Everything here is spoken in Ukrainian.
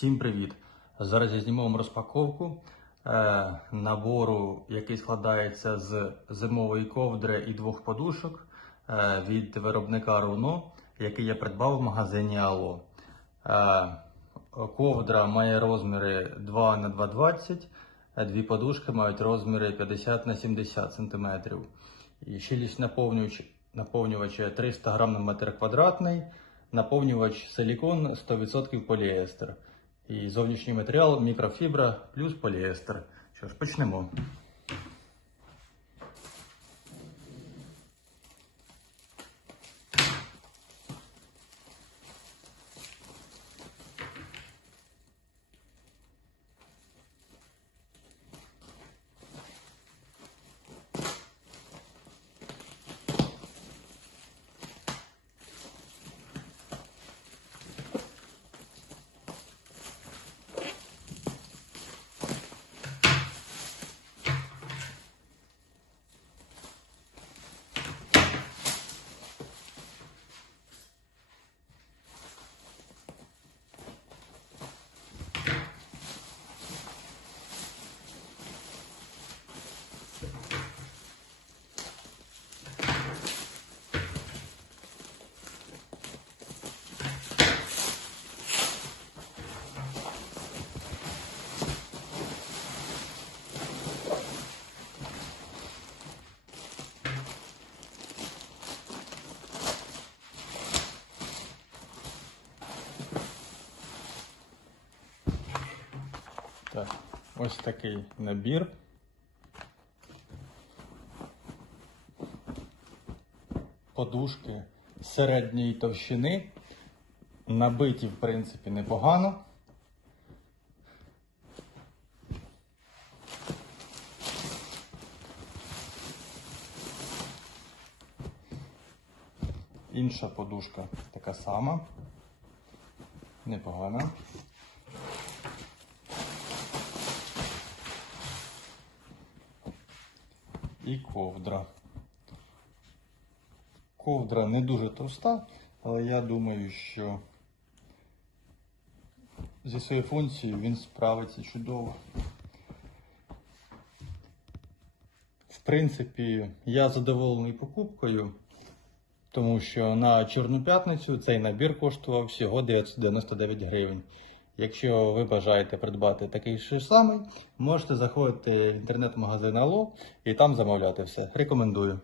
Всім привіт! Зараз я зніму вам розпаковку е, набору, який складається з зимової ковдри і двох подушок е, від виробника Руно, який я придбав в магазині Ало. Е, ковдра має розміри 2 на 2,20, а дві подушки мають розміри 50 на 70 см. І щільність наповнювача наповнювача 300 грам на метр квадратний, наповнювач силікон 100% поліестер. І зовнішній матеріал мікрофібра плюс поліестер. Що ж, почнемо. Так, ось такий набір. Подушки середньої товщини. Набиті, в принципі, непогано. Інша подушка така сама. Непогана. І ковдра. Ковдра не дуже товста, але я думаю, що зі своєю функцією він справиться чудово. В принципі, я задоволений покупкою, тому що на Чорну п'ятницю цей набір коштував всього 999 гривень. Якщо ви бажаєте придбати такий ж самий, можете заходити в інтернет-магазин Ало і там замовляти все. Рекомендую.